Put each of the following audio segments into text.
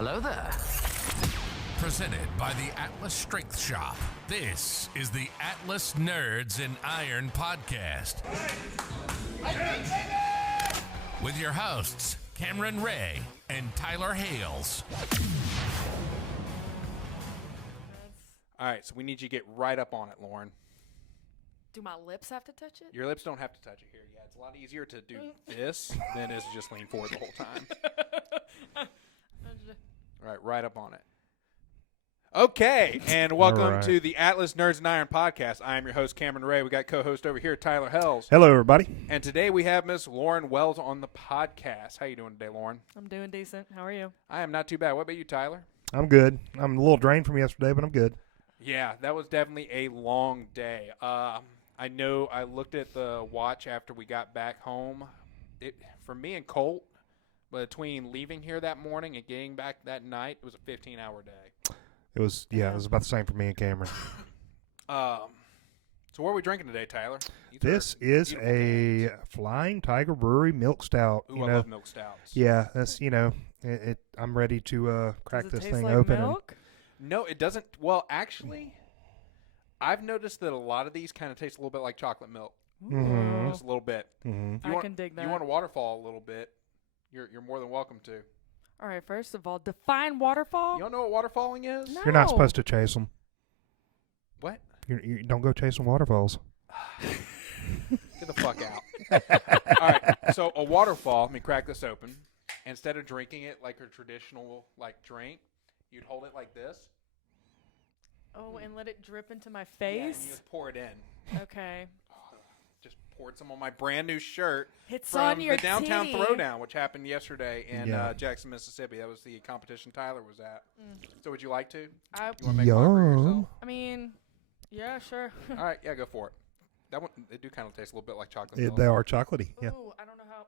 Hello there. Presented by the Atlas Strength Shop. This is the Atlas Nerds in Iron podcast. With your hosts, Cameron Ray and Tyler Hales. All right, so we need you to get right up on it, Lauren. Do my lips have to touch it? Your lips don't have to touch it here. Yeah, it's a lot easier to do this than it is to just lean forward the whole time. All right up on it. Okay, and welcome to the Atlas Nerds and Iron podcast. I am your host, Cameron Ray. We got co-host over here, Tyler Hales. Hello, everybody. And today we have Miss Lauren Wells on the podcast. How you doing today, Lauren? I'm doing decent. How are you? I am not too bad. What about you, Tyler? I'm good. I'm a little drained from yesterday, but I'm good. Yeah, that was definitely a long day. I know I looked at the watch after we got back home. For me and Colt, between leaving here that morning and getting back that night, it was a 15-hour day. It was about the same for me and Cameron. So what are we drinking today, Tyler? This is a Flying Tiger Brewery milk stout. Ooh, I love milk stouts. Yeah, that's I'm ready to crack Does it this taste thing like open. milk? No, it doesn't. Well, actually, I've noticed that a lot of these kind of taste a little bit like chocolate milk. Mhm. Just a little bit. Mm-hmm. I can dig that. You want a waterfall a little bit, you're more than welcome to. All right, first of all, define waterfall. You don't know what waterfalling is? No. You're not supposed to chase them. What? You don't go chasing waterfalls. Get the fuck out. All right, so a waterfall, let me crack this open. Instead of drinking it like a traditional drink, you'd hold it like this. Oh, and let it drip into my Yeah, and face? you just pour it in. Okay. Just poured some on my brand new shirt It's from on your the Downtown titty. Throwdown, which happened yesterday in Yeah. Jackson, Mississippi. That was the competition Tyler was at. So would you like to? You I want to make a mockery of yourself? mean, yeah, sure. All right, yeah, go for it. That one, they do kind of taste a little bit like chocolate milk. They are chocolatey. Yeah. Ooh, I don't know how.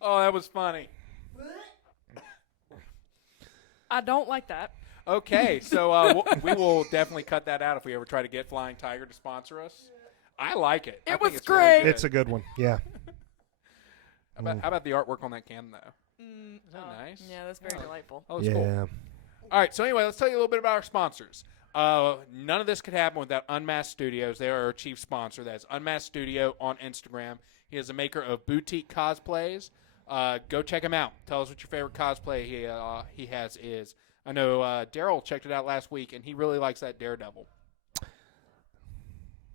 Oh, that was funny. I don't like that. Okay, so we will definitely cut that out if we ever try to get Flying Tiger to sponsor us. I like it. I It think was it's really great. good. It's a good one. Yeah. How about the artwork on that can, though? Is that nice? Yeah, that's very delightful. Oh, that's Yeah. cool. All right, so anyway, let's tell you a little bit about our sponsors. None of this could happen without Unmasked Studios. They are our chief sponsor. That's Unmasked Studio on Instagram. He is a maker of boutique cosplays. Go check him out. Tell us what your favorite cosplay he has is. I know Daryl checked it out last week, and he really likes that Daredevil.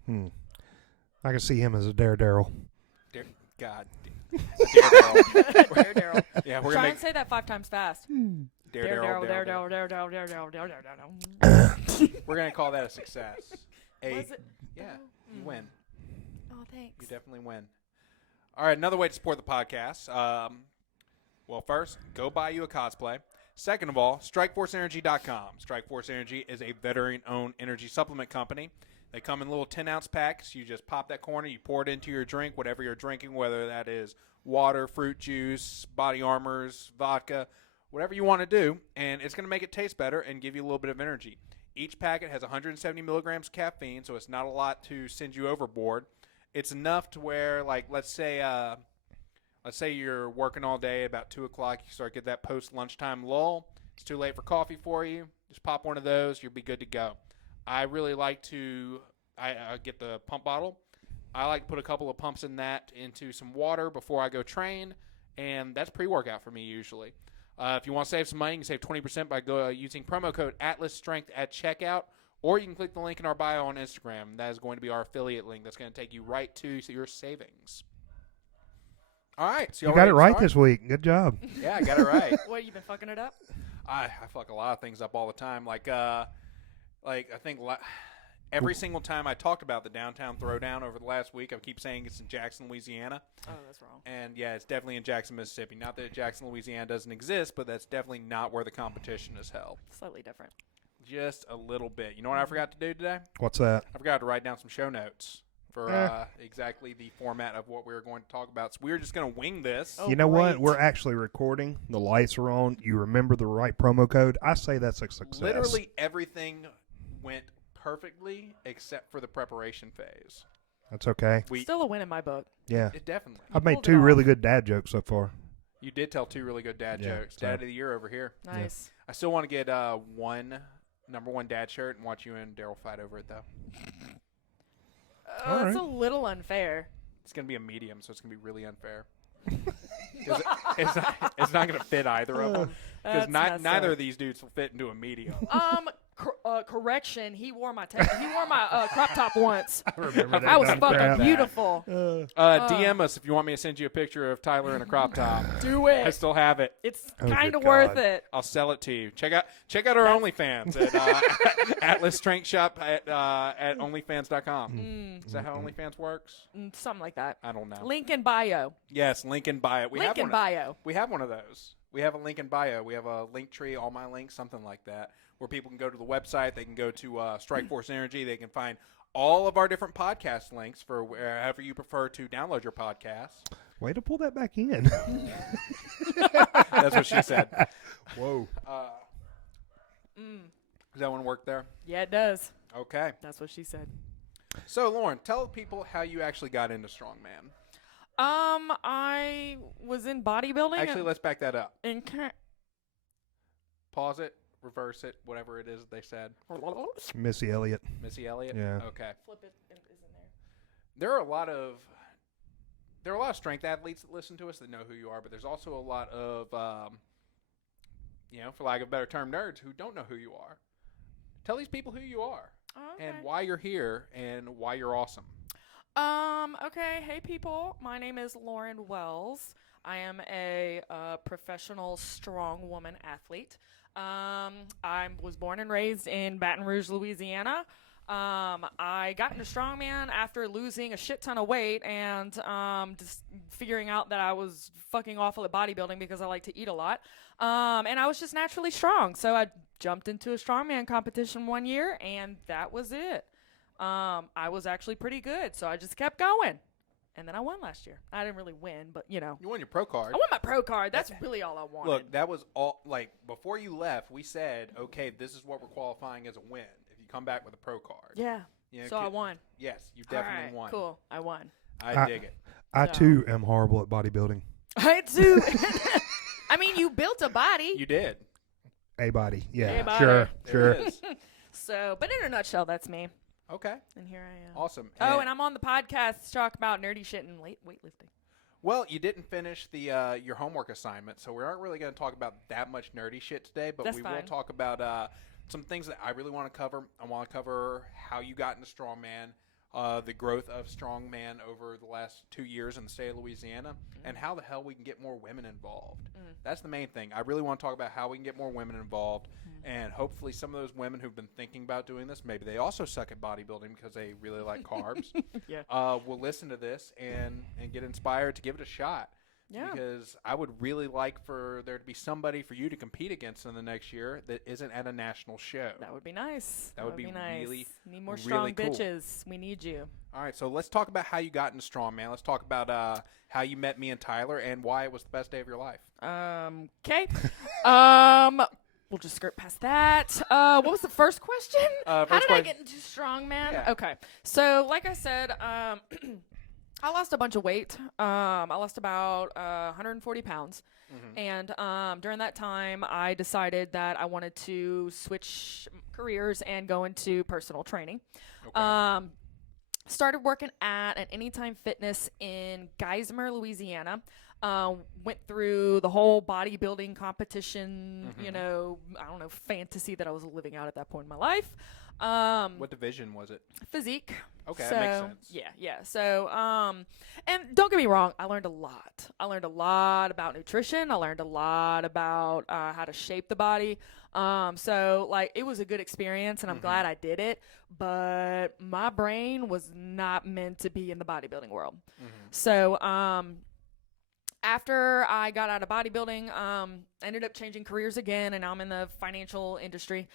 I can see him as a Daredevil. God. Daredevil. Daredevil. Yeah, we're Try going and say that 5 times fast. Daredevil. Daredevil. We're going to call that a success. Was it? Yeah, you win. Oh, thanks. You definitely win. All right, another way to support the podcast. Well, first, go buy you a cosplay. Second of all, StrikeForceEnergy.com. Strikeforce Energy is a veteran-owned energy supplement company. They come in little 10-ounce packs. You just pop that corner, you pour it into your drink, whatever you're drinking, whether that is water, fruit juice, body armors, vodka, whatever you want to do, and it's going to make it taste better and give you a little bit of energy. Each packet has 170 milligrams of caffeine, so it's not a lot to send you overboard. It's enough to where, let's say you're working all day, about 2 o'clock, you start to get that post-lunchtime lull. It's too late for coffee for you. Just pop one of those. You'll be good to go. I really like to I get the pump bottle. I like to put a couple of pumps in that into some water before I go train, and that's pre-workout for me usually. If you want to save some money, you can save 20% by using promo code ATLASSTRENGTH at checkout, or you can click the link in our bio on Instagram. That is going to be our affiliate link. That's going to take you right to your savings. All right. So You got it right this week. Good job. Yeah, I got it right. What, you been fucking it up? I fuck a lot of things up all the time. I think every single time I talked about the Downtown Throwdown over the last week, I keep saying it's in Jackson, Louisiana. Oh, that's wrong. And, yeah, it's definitely in Jackson, Mississippi. Not that Jackson, Louisiana doesn't exist, but that's definitely not where the competition is held. Slightly different. Just a little bit. You know what I forgot to do today? What's that? I forgot to write down some show notes for exactly the format of what we were going to talk about. So we were just going to wing this. Oh, You know what? great. We're actually recording. The lights are on. You remember the right promo code. I say that's a success. Literally everything went perfectly except for the preparation phase. That's okay. Still a win in my book. Yeah. It definitely. I've made pulled it 2 really off. good dad jokes so far. You did tell 2 really good dad Yeah, jokes. so- Dad of the year over here. Nice. I still want to get one number 1 dad shirt and watch you and Daryl fight over it, though. Oh, that's All a little unfair. It's going to be a medium, so it's going to be really unfair. 'Cause it's not going to fit either of them. Because That's messed neither up. of these dudes will fit into a medium. Correction. He wore my crop top once. I remember that. I was dumb fucking crap. beautiful. DM us if you want me to send you a picture of Tyler in a crop top. Do I it. still have it. It's Oh, kind good of worth God. it. I'll sell it to you. Check out our OnlyFans at Atlas Strength Shop at OnlyFans.com. Is that how OnlyFans works? Something like that. I don't know. Link in bio. Yes, link in bio. Link in bio. We have one of those. We have a link in bio. We have a link tree, all my links, something like that, where people can go to the website. They can go to Strikeforce Energy. They can find all of our different podcast links for wherever you prefer to download your podcast. Way to pull that back in. That's what she said. Whoa. Does that one work there? Yeah, it does. Okay. That's what she said. So, Lauren, tell people how you actually got into Strongman. I was in bodybuilding. Actually, let's back that up. and Pause it, reverse it, whatever it is they said. Missy Elliott. Missy Elliott? Yeah. Okay. flip it isn't there. There are a lot of strength athletes that listen to us that know who you are, but there's also a lot of, for lack of a better term, nerds who don't know who you are. Tell these people who you are and why you're here and why you're awesome. Okay. Hey, people. My name is Lauren Wells. I am a professional strong woman athlete. I was born and raised in Baton Rouge, Louisiana. I got into strongman after losing a shit ton of weight and just figuring out that I was fucking awful at bodybuilding because I like to eat a lot. And I was just naturally strong. So I jumped into a strongman competition one year, and that was it. I was actually pretty good, so I just kept going. And then I won last year. I didn't really win, but, You won your pro card. I won my pro card. That's really all I wanted. Look, that was all, before you left, we said, okay, this is what we're qualifying as a win. If you come back with a pro card. Yeah. You know, So I won. Yes, you definitely All right, won. Cool. I won. I dig it. I, No. too, am horrible at bodybuilding. I too. I mean, you built a body. You did. A body. Yeah. A body. Sure. There Sure. it is. So, but in a nutshell, that's me. Okay. And here I am. Awesome. Oh, and I'm on the podcast to talk about nerdy shit and weightlifting. Well, you didn't finish the your homework assignment, so we aren't really going to talk about that much nerdy shit today, but That's we will fine. talk about some things that I really want to cover. I want to cover how you got into Strongman, the growth of Strongman over the last 2 years in the state of Louisiana, and how the hell we can get more women involved. That's the main thing. I really want to talk about how we can get more women involved, and hopefully some of those women who've been thinking about doing this, maybe they also suck at bodybuilding because they really like carbs, Yeah. will listen to this and get inspired to give it a shot. Yeah. Because I would really like for there to be somebody for you to compete against in the next year that isn't at a national show. That would be nice. That would be nice. really, Need more really strong cool. bitches. We need you. All right, so let's talk about how you got into Strongman. Let's talk about how you met me and Tyler and why it was the best day of your life. Okay. We'll just skirt past that. What was the first question? How did I get into strongman? Yeah. Okay. So, like I said, I lost a bunch of weight. I lost about 140 pounds. And during that time, I decided that I wanted to switch careers and go into personal training. Okay. Started working at an Anytime Fitness in Geismar, Louisiana. Went through the whole bodybuilding competition, I don't know, fantasy that I was living out at that point in my life. What division was it? Physique. Okay, So, that makes sense. Yeah. So, and don't get me wrong, I learned a lot. I learned a lot about nutrition. I learned a lot about how to shape the body. So, like, it was a good experience, and I'm glad I did it. But my brain was not meant to be in the bodybuilding world. So, after I got out of bodybuilding, I ended up changing careers again, and now I'm in the financial industry.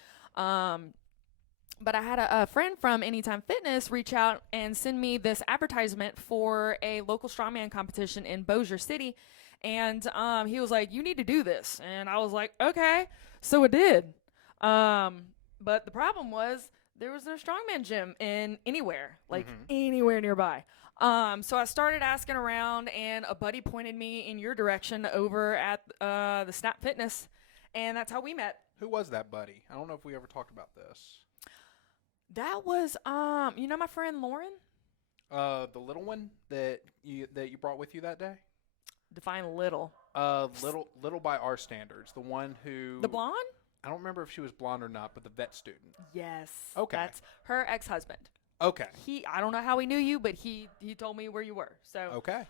But I had a friend from Anytime Fitness reach out and send me this advertisement for a local strongman competition in Bossier City. And he was like, you need to do this. And I was like, okay. So I did. But the problem was there was no strongman gym in anywhere, like anywhere nearby. So I started asking around, and a buddy pointed me in your direction over at the Snap Fitness, and that's how we met. Who was that buddy? I don't know if we ever talked about this. That was you know my friend Lauren? The little one that you brought with you that day? Define little. Little by our standards. The one who... The blonde? I don't remember if she was blonde or not, but the vet student. Yes. Okay. That's her ex-husband. Okay. I don't know how he knew you, but he told me where you were. So Okay.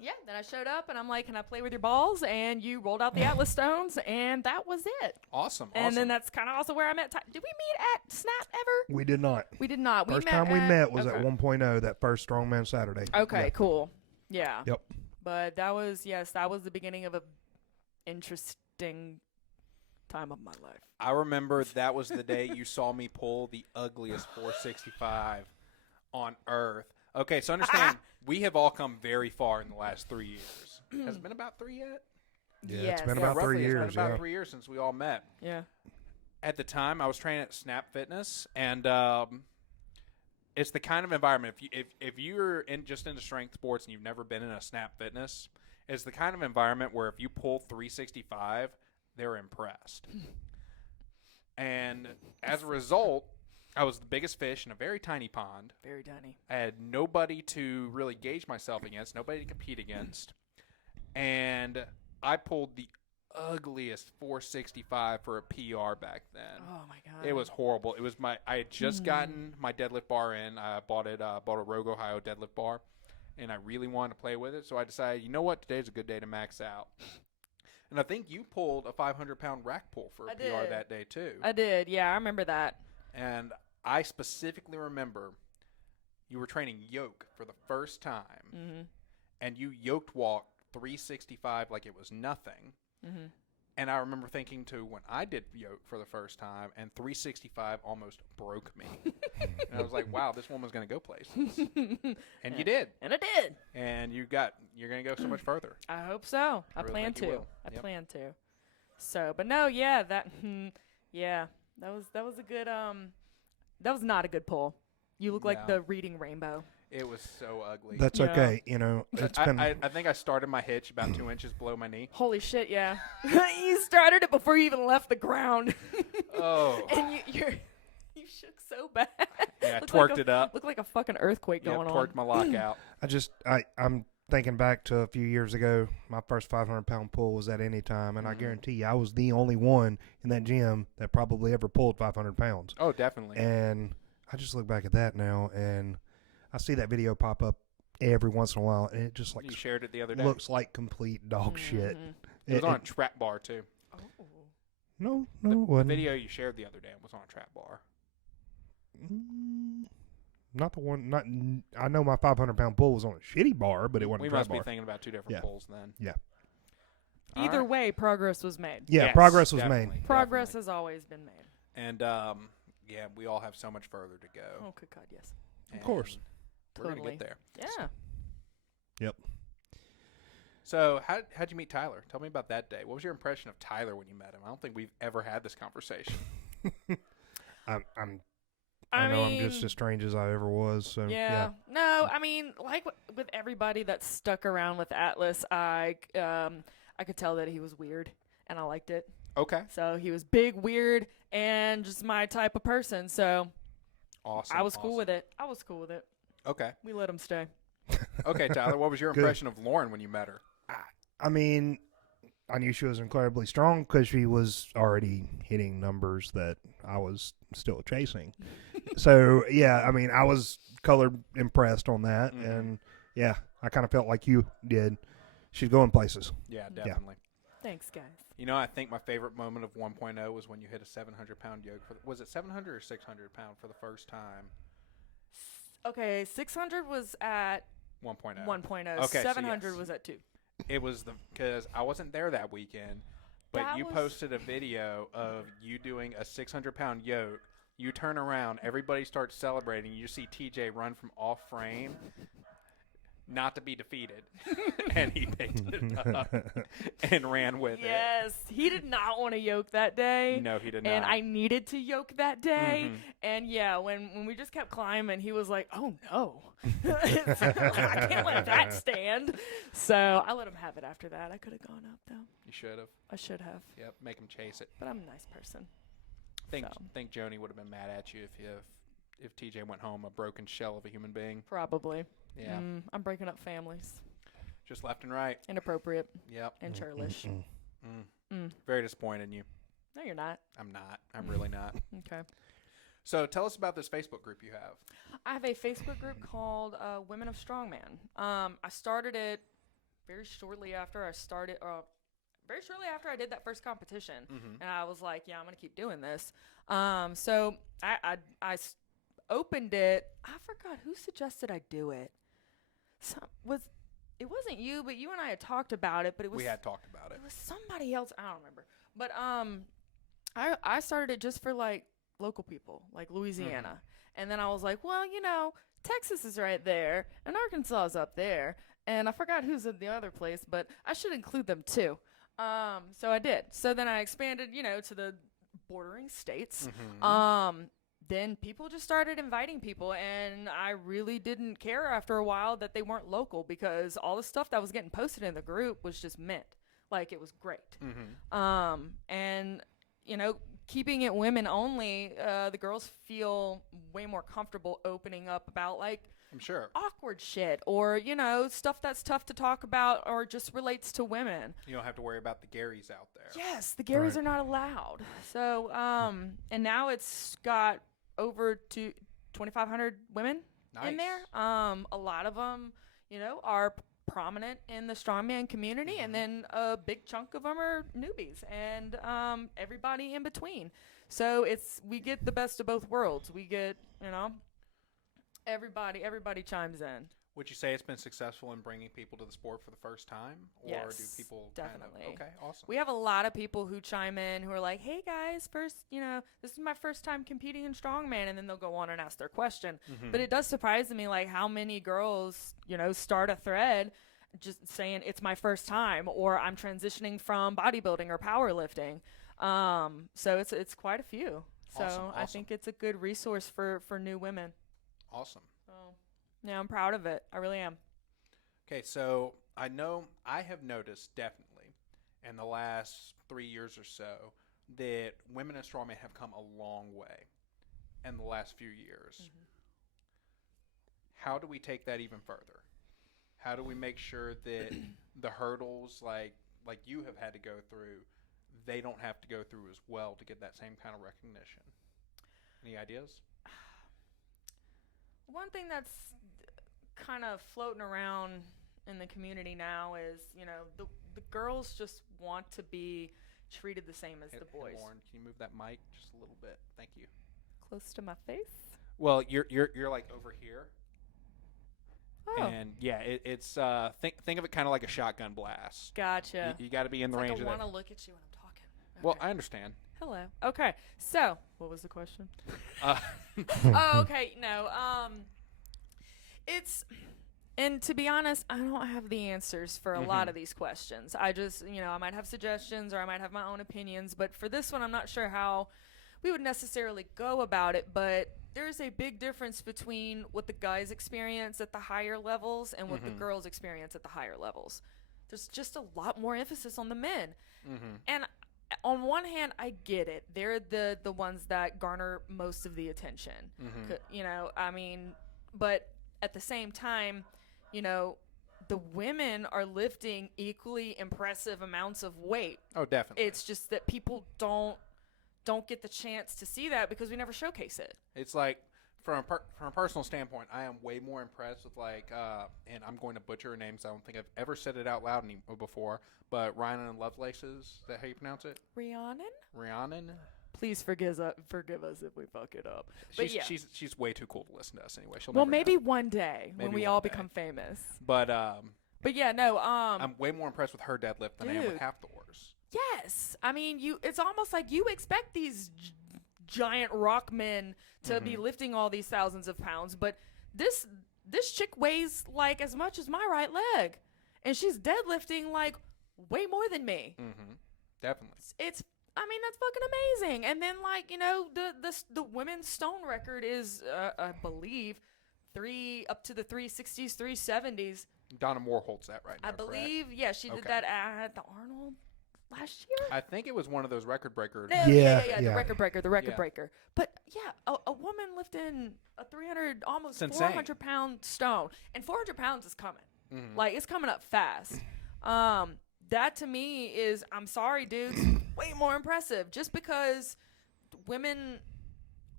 Yeah, then I showed up and I'm like, "Can I play with your balls?" And you rolled out the Atlas stones, and that was it. Awesome. And then that's kind of also where I met Did we meet at Snap ever? We did not. We did not. First time we met was at 1.0, that first Strongman Saturday. Okay, Yep. cool. Yeah. Yep. But that was the beginning of a interesting time of my life. I remember that was the day you saw me pull the ugliest 465 on earth. Okay, so understand, we have all come very far in the last 3 years. Has it been about 3 yet? Yeah, Yes. it's been Yeah, about Roughly, 3 years. It's been about Yeah. 3 years since we all met. Yeah. At the time, I was training at Snap Fitness, and it's the kind of environment. If you're into strength sports and you've never been in a Snap Fitness, it's the kind of environment where if you pull 365, they're impressed. And as a result, I was the biggest fish in a very tiny pond. Very tiny. I had nobody to really gauge myself against, nobody to compete against, and I pulled the ugliest 465 for a PR back then. Oh my god. It was horrible. It was I had just gotten my deadlift bar in. I bought a Rogue Ohio deadlift bar, and I really wanted to play with it. So I decided, you know what, today's a good day to max out. And I think you pulled a 500-pound rack pull for a PR that day too. I did. Yeah, I remember that. And I specifically remember you were training yoke for the first time, and you yoked walked 365 like it was nothing. And I remember thinking, too, when I did yoke for the first time, and 365 almost broke me. And I was like, wow, this woman's going to go places. And you did. And I did. And you're going to go so much further. I hope so. I really plan think you to. will. I Yep. plan to. So, but no, yeah, that was a good that was not a good pull. You look like No. the reading rainbow. It was so ugly. That's Yeah. okay. You know, it's been. I think I started my hitch about 2 inches below my knee. Holy shit, yeah. You started it before you even left the ground. Oh. And you shook so bad. Yeah, I Looked twerked like it up. Looked like a fucking earthquake Yeah, going on. twerked my lockout. I'm thinking back to a few years ago. My first 500-pound pull was at any time, and I guarantee you, I was the only one in that gym that probably ever pulled 500 pounds. Oh, definitely. And I just look back at that now, and I see that video pop up every once in a while, and it just like You shared it the other day. looks like complete dog shit. It was on a trap bar, too. Oh. No, it The wasn't. video you shared the other day was on a trap bar. Not the one. Not. I know my 500-pound pull was on a shitty bar, but it wasn't We a trap must be bar. thinking about two different Yeah. pulls then. Yeah. All Either right. way, progress was made. Yeah, Yes, progress was definitely, made. Progress definitely. has always been made. And, yeah, we all have so much further to go. Oh, good God, yes. And course. We're going to Totally. get there. Yeah. Yep. So how'd you meet Tyler? Tell me about that day. What was your impression of Tyler when you met him? I don't think we've ever had this conversation. I know I'm just as strange as I ever was. So Yeah. No, I mean, like with everybody that stuck around with Atlas, I could tell that he was weird, and I liked it. Okay. So he was big, weird, and just my type of person. So Awesome. I was cool with it. I was cool with it. Okay. We let him stay. Okay, Tyler, what was your Good. impression of Lauren when you met her? I mean, I knew she was incredibly strong because she was already hitting numbers that I was still chasing. So, yeah, I mean, I was color impressed on that. Mhm. And, yeah, I kind of felt like you did. She's going places. Yeah, definitely. Thanks, guys. You know, I think my favorite moment of 1.0 was when you hit a 700-pound yoke. Was it 700 or 600 pound for the first time? Okay, 600 was at 1.0. 1.0. Okay, so 700 yes. was at 2. It was because I wasn't there that weekend, but That you was- posted a video of you doing a 600-pound yoke. You turn around, everybody starts celebrating. You see TJ run from off frame. not to be defeated, and he picked it up and ran with it. Yes, he did not want to yoke that day. No, he did not. And I needed to yoke that day. And yeah, when we just kept climbing, he was like, "Oh no, I can't let that stand." So I let him have it after that. I could have gone up though. You should have. I should have. Yep, make him chase it. But I'm a nice person. Think Joni would have been mad at you if TJ went home a broken shell of a human being. Probably. Yeah. I'm breaking up families. Just left and right. Inappropriate. Yep. And churlish. Very disappointed in you. No, you're not. I'm not. I'm really not. Okay. So tell us about this Facebook group you have. I have a Facebook group called Women of Strongman. I started it very shortly after I did that first competition. And I was like, yeah, I'm going to keep doing this. So I opened it. I forgot who suggested I do it. It wasn't you, but you and I had talked about it. But we had talked about it. It was somebody else. I don't remember. But I started it just for like local people, like Louisiana. And then I was like, well, Texas is right there, and Arkansas is up there, and I forgot who's in the other place, but I should include them too. So I did. So then I expanded, to the bordering states. Then people just started inviting people, and I really didn't care after a while that they weren't local, because all the stuff that was getting posted in the group was just mint. Like, it was great. And, keeping it women only, the girls feel way more comfortable opening up about, like, I'm sure, awkward shit, or, stuff that's tough to talk about or just relates to women. You don't have to worry about the Garys out there. Yes, the Garys are not allowed. So, and now it's got over to 2,500 women in there. A lot of them, are prominent in the strongman community, and then a big chunk of them are newbies, and everybody in between. So we get the best of both worlds. We get, everybody chimes in. Would you say it's been successful in bringing people to the sport for the first time? Or Yes, do people definitely. Okay, awesome. We have a lot of people who chime in who are like, hey guys, this is my first time competing in strongman, and then they'll go on and ask their question. But it does surprise me, like, how many girls, start a thread just saying it's my first time, or I'm transitioning from bodybuilding or powerlifting. So it's quite a few. So Awesome. I think it's a good resource for new women. Awesome. Yeah, I'm proud of it. I really am. Okay, so I have noticed definitely in the last 3 years or so that women in strongman have come a long way in the last few years. How do we take that even further? How do we make sure that the hurdles like you have had to go through, they don't have to go through as well to get that same kind of recognition? Any ideas? One thing that's kind of floating around in the community now is, the girls just want to be treated the same as the boys. Lauren, can you move that mic just a little bit? Thank you. Close to my face? Well, you're like over here. Oh. And yeah, it's think of it kind of like a shotgun blast. Gotcha. You got to be in the range of that. I want to look at you when I'm talking. Okay. Well, I understand. Hello. Okay. So, what was the question? Oh, okay. No. And to be honest, I don't have the answers for a lot of these questions. I just, I might have suggestions or I might have my own opinions, but for this one, I'm not sure how we would necessarily go about it, but there's a big difference between what the guys experience at the higher levels and what the girls experience at the higher levels. There's just a lot more emphasis on the men. And on one hand, I get it. They're the ones that garner most of the attention. But at the same time, the women are lifting equally impressive amounts of weight. Oh, definitely. It's just that people don't get the chance to see that because we never showcase it. It's like, from a personal standpoint, I am way more impressed with, like, and I'm going to butcher her names. I don't think I've ever said it out loud before, but Rhiannon and Lovelaces, is that how you pronounce it? Rhiannon? Please forgive us if we fuck it up. She's way too cool to listen to us anyway. Maybe one day when we all become famous. But yeah, no. I'm way more impressed with her deadlift than I am with half Thor's. Yes, I mean, it's almost like you expect these giant rock men to be lifting all these thousands of pounds, but this this chick weighs like as much as my right leg, and she's deadlifting like way more than me. Mm-hmm. Definitely. I mean, that's fucking amazing. And then, like, you know, the women's stone record is, I believe, up to the 360s, 370s. Donna Moore holds that right now. I believe, correct? yeah, she did that at the Arnold last year. I think it was one of those record breakers. Yeah, the record breaker. But yeah, a woman lifting a 300, almost It's 400 pound stone, and 400 pounds is coming. Mm-hmm. Like, it's coming up fast. That to me is, I'm sorry, dudes, way more impressive. Just because women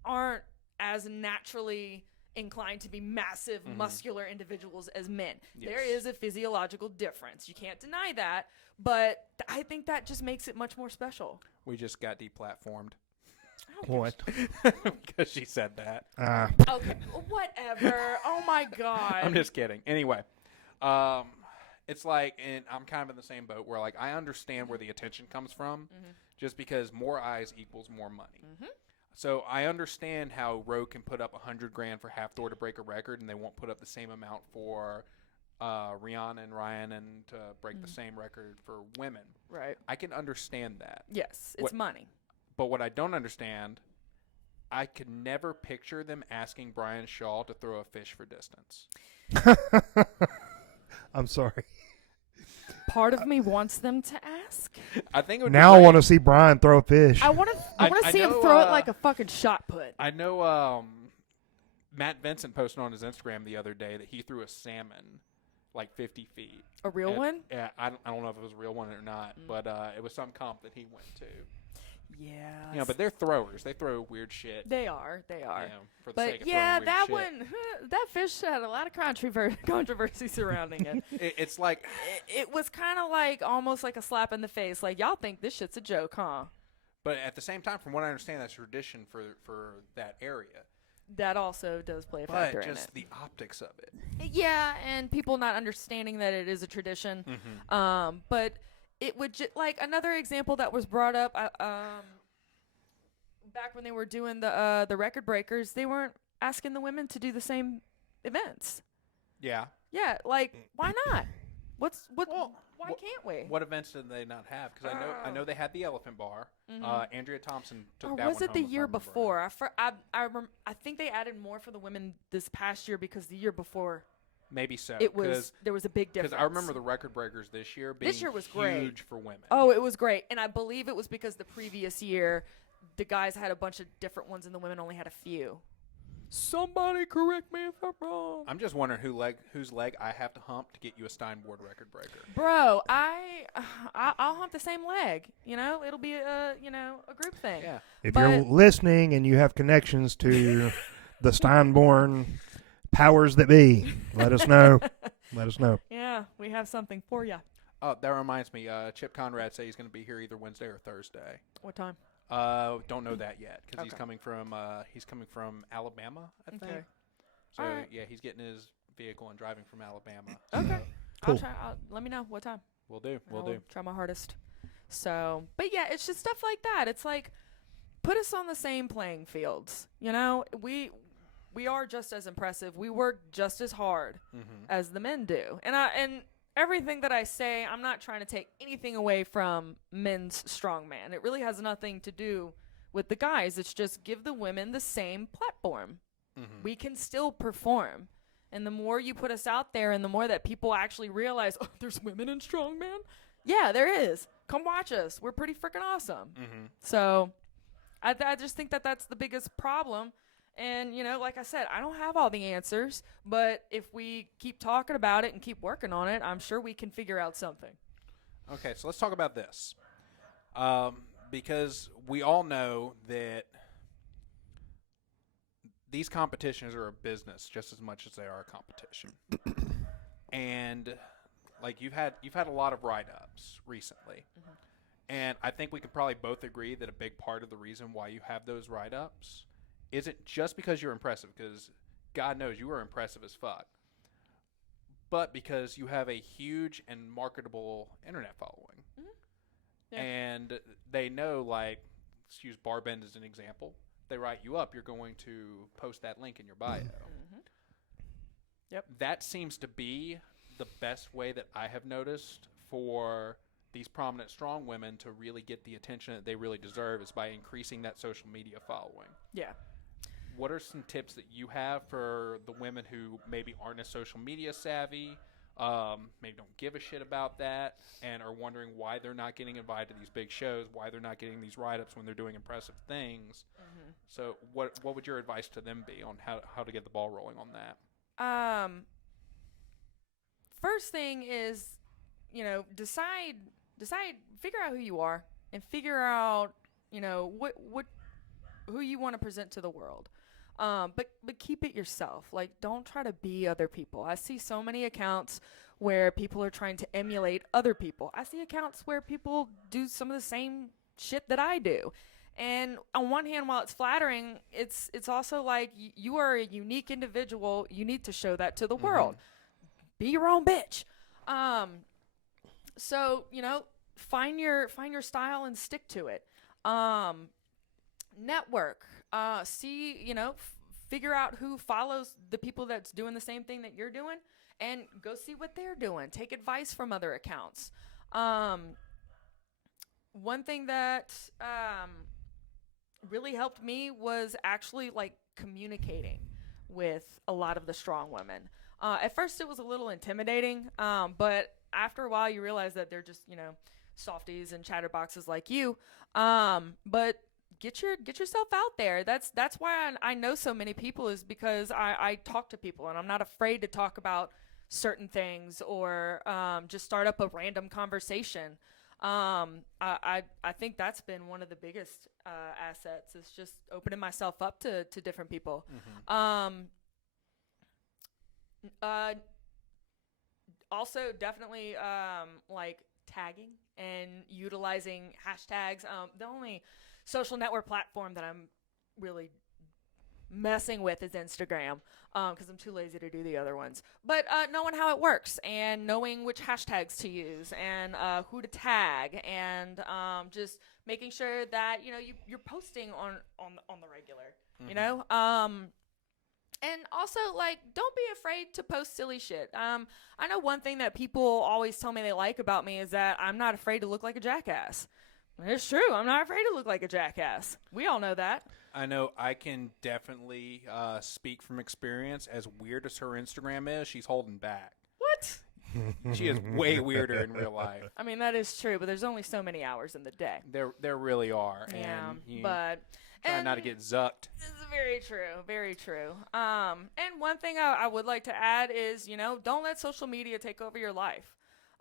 aren't as naturally inclined to be massive, muscular individuals as men. Yes. There is a physiological difference. You can't deny that. But I think that just makes it much more special. We just got deplatformed. What? Because she said that. Okay, whatever. Oh, my God. I'm just kidding. Anyway, it's like, and I'm kind of in the same boat where, like, I understand where the attention comes from just because more eyes equals more money. Mm-hmm. So I understand how Roe can put up $100,000 for half Thor to break a record, and they won't put up the same amount for Rihanna and Ryan and to break the same record for women. Right. I can understand that. Yes, it's money. But what I don't understand, I could never picture them asking Brian Shaw to throw a fish for distance. I'm sorry. Part of me wants them to ask. I think it would Now I be want to see Brian throw a fish. I want to see him know, throw it like a fucking shot put. I know Matt Vincent posted on his Instagram the other day that he threw a salmon like 50 feet. A real one? Yeah, I don't know if it was a real one or not, but it was some comp that he went to. Yeah. You know, but they're throwers. They throw weird shit. They are. You know, for the But sake of yeah, throwing that weird one, that fish had a lot of controversy surrounding it. It's like It was kind of like almost like a slap in the face. Like, y'all think this shit's a joke, huh? But at the same time, from what I understand, that's tradition for that area. That also does play a factor But in just it. the optics of it. Yeah, and people not understanding that it is a tradition. But it would like another example that was brought up. Back when they were doing the record breakers, they weren't asking the women to do the same events. Yeah. Yeah, like why not? Why can't we? What events did they not have? Because I know they had the elephant bar. Andrea Thompson took Or that was one it the home, if I year remember before? right. I think they added more for the women this past year because the year before Maybe so. there was a big difference. Because I remember the record breakers this year being This year was great. huge for women. Oh, it was great, and I believe it was because the previous year the guys had a bunch of different ones and the women only had a few. Somebody correct me if I'm wrong. I'm just wondering whose leg I have to hump to get you a Steinboard record breaker. Bro, I'll hump the same leg. You know, it'll be a group thing. Yeah. If you're listening and you have connections to the Steinborn powers that be, let us know. Let us know. Yeah, we have something for you. Oh, that reminds me. Chip Conrad said he's going to be here either Wednesday or Thursday. What time? Don't know that yet because he's Okay. coming from Alabama, I think. Okay. So Alright. yeah, he's getting his vehicle and driving from Alabama. Okay. Cool. Let me know what time. We'll do. I'll try my hardest. So, but yeah, it's just stuff like that. It's like, put us on the same playing fields. You know, we are just as impressive. We work just as hard as the men do. And everything that I say, I'm not trying to take anything away from men's strongman. It really has nothing to do with the guys. It's just give the women the same platform. We can still perform. And the more you put us out there and the more that people actually realize, oh, there's women in strongman? Yeah, there is. Come watch us. We're pretty freaking awesome. So I just think that that's the biggest problem. And, you know, like I said, I don't have all the answers, but if we keep talking about it and keep working on it, I'm sure we can figure out something. Okay, so let's talk about this. Because we all know that these competitions are a business just as much as they are a competition. And like you've had a lot of write-ups recently. And I think we could probably both agree that a big part of the reason why you have those write-ups isn't just because you're impressive, because God knows you are impressive as fuck, but because you have a huge and marketable internet following. Yeah. And they know, like, let's use Barbend as an example. They write you up, you're going to post that link in your bio. Yep. That seems to be the best way that I have noticed for these prominent strong women to really get the attention that they really deserve is by increasing that social media following. Yeah. What are some tips that you have for the women who maybe aren't as social media savvy, maybe don't give a shit about that, and are wondering why they're not getting invited to these big shows, why they're not getting these write-ups when they're doing impressive things? Mm-hmm. So what would your advice to them be on how to get the ball rolling on that? First thing is, figure out who you are and figure out, who you want to present to the world. But keep it yourself. Like, don't try to be other people. I see so many accounts where people are trying to emulate other people. I see accounts where people do some of the same shit that I do. And on one hand, while it's flattering, it's also like you are a unique individual. You need to show that to the world. Be your own bitch. So, find your style and stick to it. Network. Figure out who follows the people that's doing the same thing that you're doing and go see what they're doing. Take advice from other accounts. One thing that really helped me was actually like communicating with a lot of the strong women. At first it was a little intimidating, but after a while you realize that they're just, softies and chatterboxes like you. But get yourself out there. That's why I know so many people, is because I talk to people and I'm not afraid to talk about certain things or just start up a random conversation. I think that's been one of the biggest assets, is just opening myself up to different people. Also definitely like tagging and utilizing hashtags. The only social network platform that I'm really messing with is Instagram, because I'm too lazy to do the other ones. But knowing how it works and knowing which hashtags to use and who to tag and just making sure that you're posting on the regular, and also, like, don't be afraid to post silly shit. I know one thing that people always tell me they like about me is that I'm not afraid to look like a jackass. It's true. I'm not afraid to look like a jackass. We all know that. I know I can definitely speak from experience. As weird as her Instagram is, she's holding back. What? She is way weirder in real life. I mean, that is true, but there's only so many hours in the day. There really are. Yeah, and try not to get zucked. This is very true. Very true. And one thing I would like to add is, don't let social media take over your life.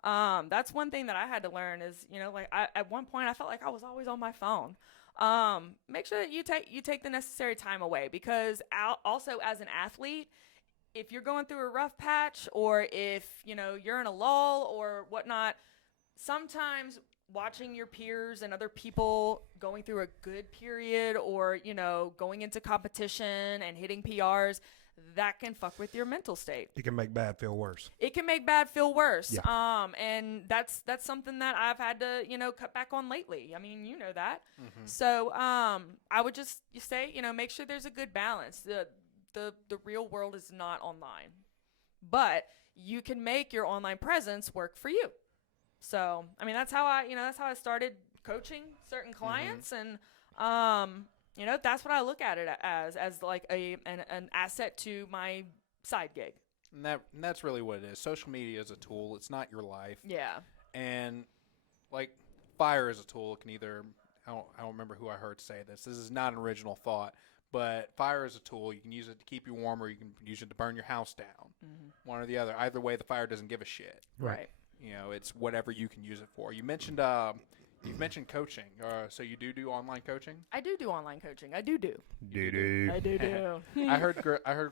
That's one thing that I had to learn is, at one point I felt like I was always on my phone. Make sure that you take the necessary time away, because also as an athlete, if you're going through a rough patch or if, you're in a lull or whatnot, sometimes watching your peers and other people going through a good period or, going into competition and hitting PRs, that can fuck with your mental state. It can make bad feel worse. It can make bad feel worse. Yeah. And that's something that I've had to, cut back on lately. I mean, you know that. Mm-hmm. So, I would just say, make sure there's a good balance. The real world is not online, but you can make your online presence work for you. So, I mean, that's how I started coaching certain clients. Mm-hmm. And, that's what I look at it as like an asset to my side gig. And that's really what it is. Social media is a tool. It's not your life. Yeah. And like fire is a tool. It can either, I don't remember who I heard say this. This is not an original thought, but fire is a tool. You can use it to keep you warm, or you can use it to burn your house down. Mm-hmm. One or the other. Either way, the fire doesn't give a shit. Right. It's whatever you can use it for. You mentioned you've mentioned coaching. So you do online coaching? I do online coaching. I do. Do. I do. I heard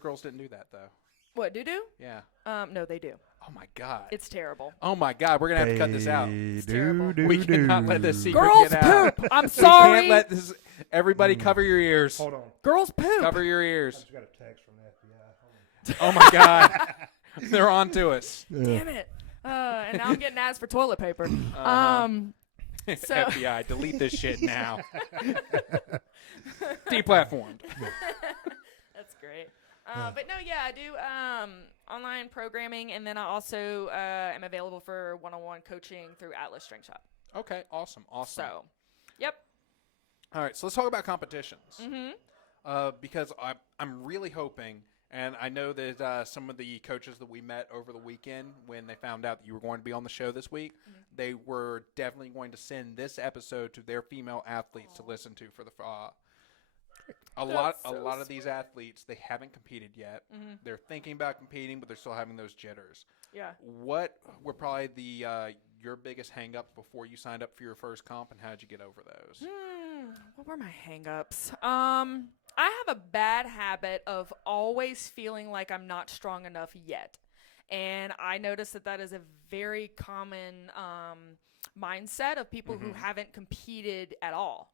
girls didn't do that though. What, do? Yeah. No, they do. Oh my God. It's terrible. Oh my God. We're gonna have to cut this out. It's terrible. We cannot let this secret Girls get out. poop. I'm sorry. We can't let this. Everybody, cover your ears. Hold on. Girls poop. Cover your I ears. just got a text from the FBI. Oh my God. They're on to us. Damn it. And now I'm getting ads for toilet paper. So FBI, delete this shit now. Deplatformed. That's great. But no, yeah, I do online programming, and then I also am available for one-on-one coaching through Atlas Strength Shop. Okay, awesome. So, yep. All right, so let's talk about competitions. Mm-hmm. Because I'm really hoping, and I know that some of the coaches that we met over the weekend, when they found out that you were going to be on the show this week, they were definitely going to send this episode to their female athletes to listen to for the a lot of these athletes, they haven't competed yet. Mm-hmm. They're thinking about competing, but they're still having those jitters. Yeah. What were probably your biggest hang-ups before you signed up for your first comp, and how did you get over those? What were my hang-ups? I have a bad habit of always feeling like I'm not strong enough yet. And I notice that is a very common mindset of people who haven't competed at all.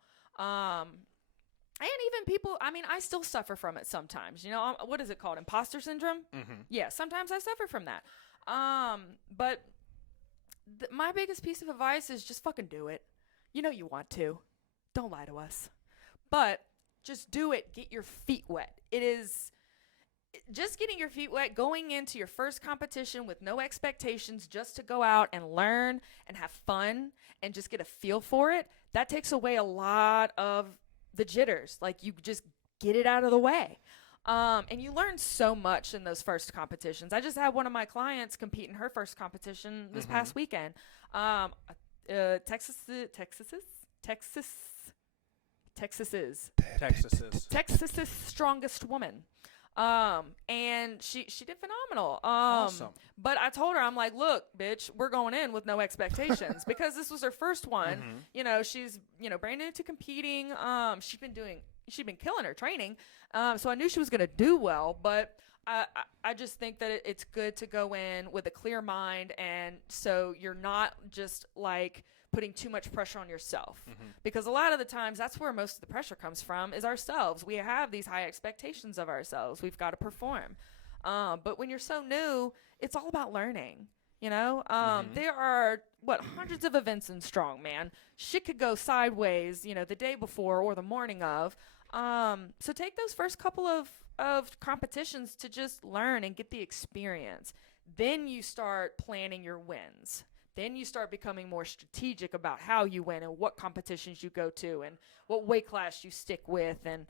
And even people, I mean, I still suffer from it sometimes. You know, what is it called? Imposter syndrome? Mm-hmm. Yeah, sometimes I suffer from that. But my biggest piece of advice is just fucking do it. You know you want to. Don't lie to us. But just do it. Get your feet wet. It is just getting your feet wet, going into your first competition with no expectations, just to go out and learn and have fun and just get a feel for it. That takes away a lot of the jitters. Like, you just get it out of the way. And you learn so much in those first competitions. I just had one of my clients compete in her first competition this past weekend. Texas's strongest woman. And she did phenomenal. Awesome. But I told her, I'm like, look, bitch, we're going in with no expectations because this was her first one. You know, she's, brand new to competing. She's been killing her training. So I knew she was going to do well, but I just think that it's good to go in with a clear mind. And so you're not just like putting too much pressure on yourself, because a lot of the times that's where most of the pressure comes from, is ourselves. We have these high expectations of ourselves. We've got to perform. But when you're so new, it's all about learning. There are hundreds of events in Strongman. Shit could go sideways, the day before or the morning of. So take those first couple of competitions to just learn and get the experience. Then you start planning your wins. Then you start becoming more strategic about how you win and what competitions you go to and what weight class you stick with. And,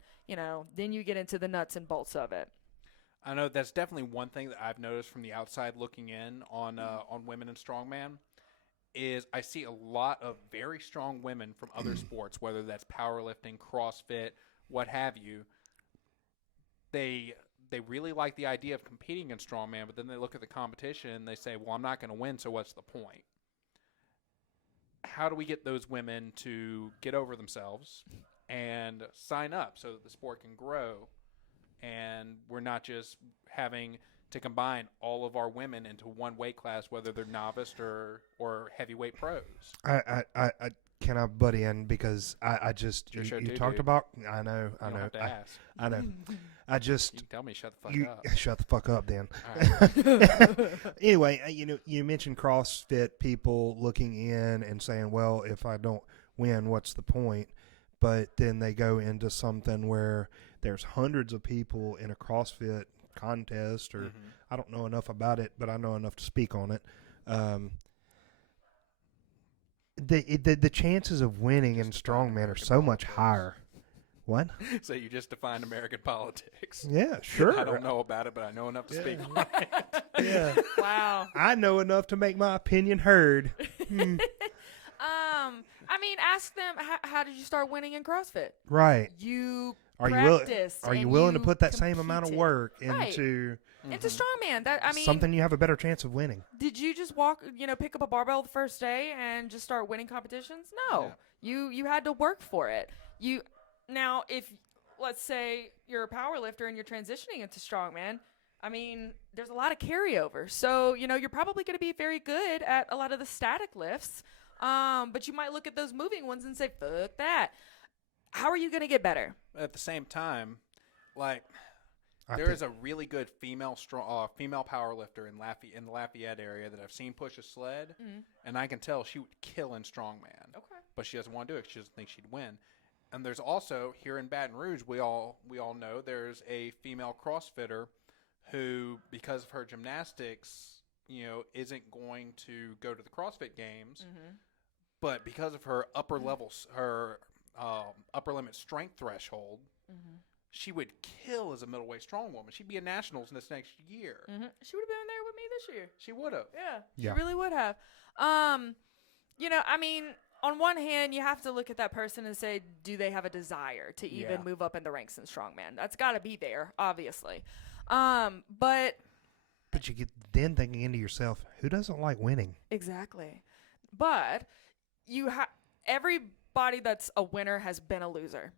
then you get into the nuts and bolts of it. I know that's definitely one thing that I've noticed from the outside looking in on women in strongman is I see a lot of very strong women from other sports, whether that's powerlifting, CrossFit, what have you. They really like the idea of competing in strongman, but then they look at the competition and they say, well, I'm not going to win, so what's the point? How do we get those women to get over themselves and sign up so that the sport can grow, and we're not just having to combine all of our women into one weight class, whether they're novice or heavyweight pros? I can I butt in, because I just you talked dude. about I know You don't have to ask. I know I just You can tell me shut the fuck up. Shut the fuck up then. All right. Anyway, you mentioned CrossFit people looking in and saying, well, if I don't win, what's the point? But then they go into something where there's hundreds of people in a CrossFit contest, or I don't know enough about it, but I know enough to speak on it. The chances of winning in strongman are so much higher. What? So you just defined American politics. Yeah, sure. I don't know about it, but I know enough to speak on it. Yeah. Wow. I know enough to make my opinion heard. I mean, ask them, how did you start winning in CrossFit? Right. You Are practiced. you willing to put that same amount of work into into strongman? That, I mean, something you have a better chance of winning? Did you just pick up a barbell the first day and just start winning competitions? No. Yeah. You had to work for it. Now, if, let's say, you're a power lifter and you're transitioning into strongman, I mean, there's a lot of carryover. So, you're probably going to be very good at a lot of the static lifts, but you might look at those moving ones and say, fuck that. How are you going to get better? At the same time, there is a really good female power lifter in the Lafayette area that I've seen push a sled, and I can tell she would kill in strongman. Okay. But she doesn't want to do it. She doesn't think she'd win. And there's also here in Baton Rouge, we all know there's a female CrossFitter who, because of her gymnastics, isn't going to go to the CrossFit Games, but because of her upper limit strength threshold, she would kill as a middleweight strong woman. She'd be in nationals this next year. She would have been there with me this year. She would have. Yeah, she really would have. I mean, on one hand, you have to look at that person and say, do they have a desire to even move up in the ranks in strongman? That's got to be there, obviously. But you get then thinking into yourself, who doesn't like winning? Exactly. But everybody that's a winner has been a loser.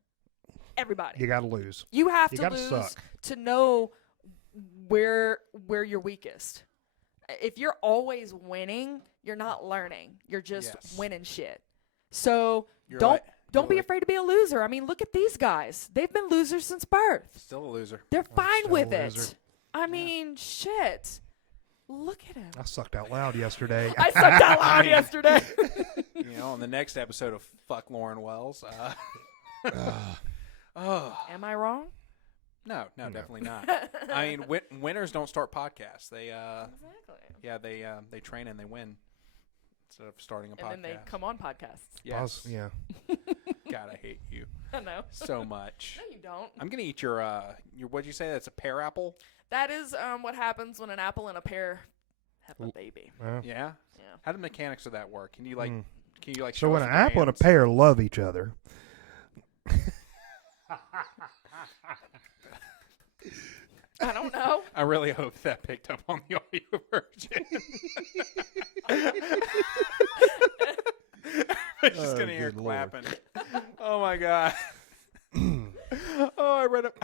Everybody. You got to lose. You have you to gotta lose suck. to know where you're weakest. If you're always winning, you're not learning. You're just winning shit. So don't be afraid to be a loser. I mean, look at these guys. They've been losers since birth. Still a loser. They're fine still with a it. loser. I mean, shit. Look at him. I sucked out loud yesterday. I sucked out loud yesterday. On the next episode of Fuck Lauren Wells. Am I wrong? No, definitely not. I mean, winners don't start podcasts. They Exactly. they train and they win instead of starting a podcast. And then they come on podcasts. Yes. Yeah. God, I hate you I know. so much. No, you don't. I'm gonna eat your what'd you say? That's a pear apple. That is what happens when an apple and a pear have a baby. Yeah. Yeah. How do the mechanics of that work? Can you like? So show when us an with your apple and a hands? pear love each other, I don't know. I really hope that picked up on the audio version. I'm just gonna hear good Lord. clapping. Oh my god. I read it.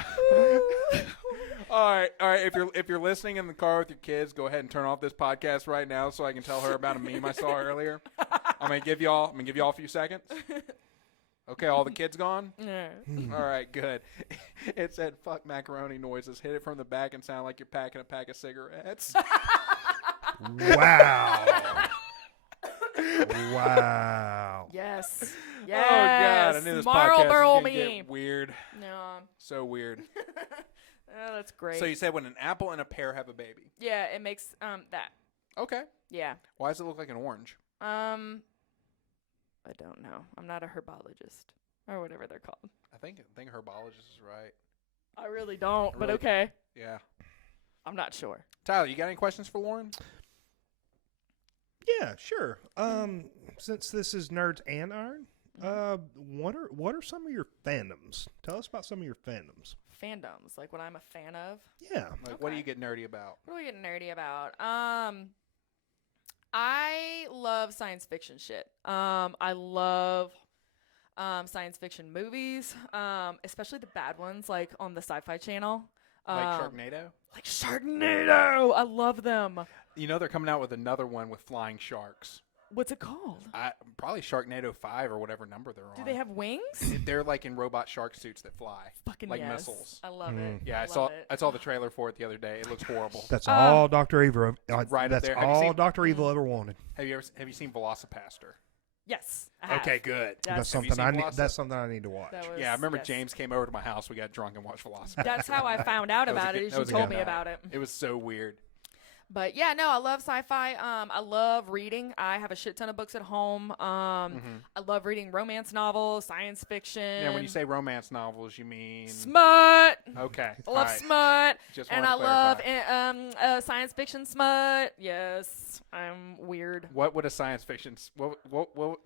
All right. If you're listening in the car with your kids, go ahead and turn off this podcast right now so I can tell her about a meme I saw earlier. I'm gonna give y'all a few seconds. Okay, all the kids gone? Yeah. All right, good. It said, fuck macaroni noises. Hit it from the back and sound like you're packing a pack of cigarettes. wow, wow. Yes. Oh, Yes. God. I knew this Marlboro podcast was going to meme. get weird. No. So weird. Oh, that's great. So you said when an apple and a pear have a baby. Yeah, it makes that. Okay. Yeah. Why does it look like an orange? I don't know. I'm not a herbologist or whatever they're called. I think herbologist is right. I really don't, but Really? okay. Yeah. I'm not sure. Tyler, you got any questions for Lauren? Yeah, sure. Since this is Nerds and Iron, what are some of your fandoms? Tell us about some of your fandoms. Fandoms, like what I'm a fan of. Yeah. Like, what do you get nerdy about? What are we getting nerdy about? I love science fiction shit. I love science fiction movies, especially the bad ones, like on the Sci-Fi Channel. Like Sharknado? Like Sharknado! I love them. You know they're coming out with another one with flying sharks. What's it called? Probably Sharknado 5 or whatever number they're on. Do they have wings? They're like in robot shark suits that fly. Fucking like yes. missiles. I love it. Yeah, I saw the trailer for it the other day. It looks horrible. That's all Dr. Evil. right up That's there. Have you all seen- Dr. Evil ever wanted. Have you seen Velocipaster? Yes. I have. Okay, good. That's Have you something seen I need. Velocip- That's something I need to watch. That was- Yeah, I remember yes. James came over to my house. We got drunk and watched Velocipaster. That's how I found out That was a about good- it. that She was a told good me night. about it. It was so weird. But yeah, no, I love sci-fi. I love reading. I have a shit ton of books at home. I love reading romance novels, science fiction. Yeah, when you say romance novels, you mean smut. Okay. I love smut. Just And wanted I to love science fiction smut. Yes, I'm weird. What would a science fiction? What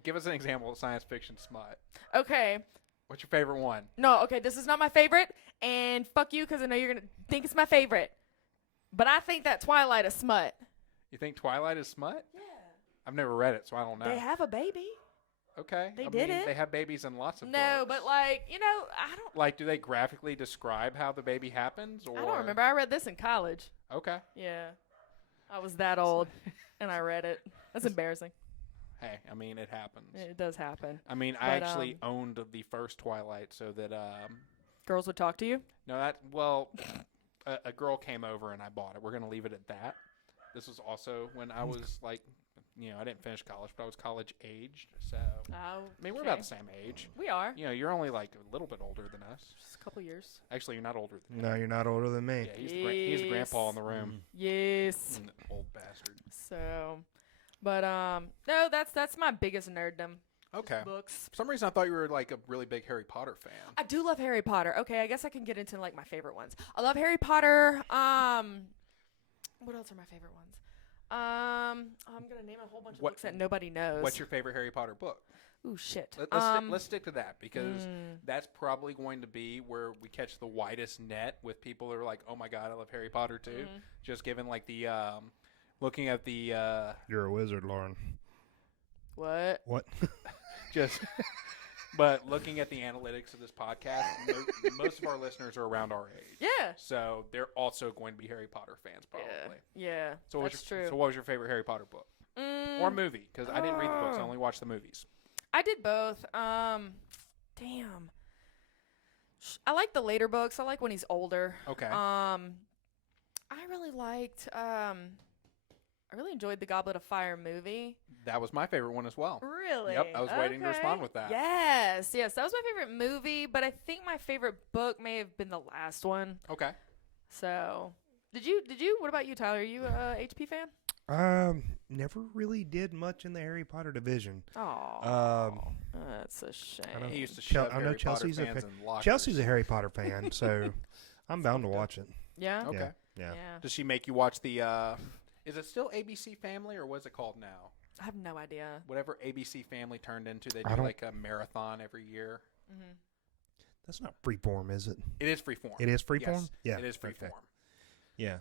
give us an example of science fiction smut. Okay. What's your favorite one? No, okay, this is not my favorite. And fuck you, because I know you're going to think it's my favorite. But I think that Twilight is smut. You think Twilight is smut? Yeah. I've never read it, so I don't know. They have a baby. Okay. They I did mean, it. They have babies in lots of No, books. but like, I don't. Like, do they graphically describe how the baby happens? Or I don't remember. I read this in college. Okay. Yeah. I was that old, and I read it. That's embarrassing. Hey, I mean, it happens. It does happen. I mean, I actually owned the first Twilight, so that Girls would talk to you? a girl came over and I bought it. We're gonna leave it at that. This was also when I was like I didn't finish college, but I was college aged. So Oh, I mean, we're about the same age. We are. You're only like a little bit older than us. Just a couple years. Actually, you're not older than me. No, you're not older than me. Yeah, he's the grandpa in the room. Yes. Old bastard. So, but no, that's my biggest nerddom. Okay. Books. For some reason, I thought you were like a really big Harry Potter fan. I do love Harry Potter. Okay, I guess I can get into like my favorite ones. I love Harry Potter. What else are my favorite ones? I'm gonna name a whole bunch of books that nobody knows. What's your favorite Harry Potter book? Ooh, shit. Let's stick to that because that's probably going to be where we catch the widest net with people that are like, oh my god, I love Harry Potter too. Just given like the looking at the You're a wizard, Lauren. What? But looking at the analytics of this podcast, most of our listeners are around our age. Yeah. So they're also going to be Harry Potter fans, probably. Yeah. So that's true. So what was your favorite Harry Potter book or movie? Because I didn't read the books; I only watched the movies. I did both. Damn. I like the later books. I like when he's older. Okay. I really liked. I really enjoyed the Goblet of Fire movie. That was my favorite one as well. Really? Yep, I was waiting to respond with that. Yes, that was my favorite movie, but I think my favorite book may have been the last one. Okay. So, did you? What about you, Tyler? Are you a HP fan? Never really did much in the Harry Potter division. Oh, that's a shame. He used to shove Harry Chelsea's Potter fans in lockers. Chelsea's a Harry Potter fan, so I'm bound to watch it. Yeah. Okay. Yeah. Does she make you watch the? Is it still ABC Family or what is it called now? I have no idea. Whatever ABC Family turned into, they do like a marathon every year. Mm-hmm. That's not Freeform, is it? It is Freeform. It is Freeform? Yes, Yeah. it is Freeform. Okay. Yeah,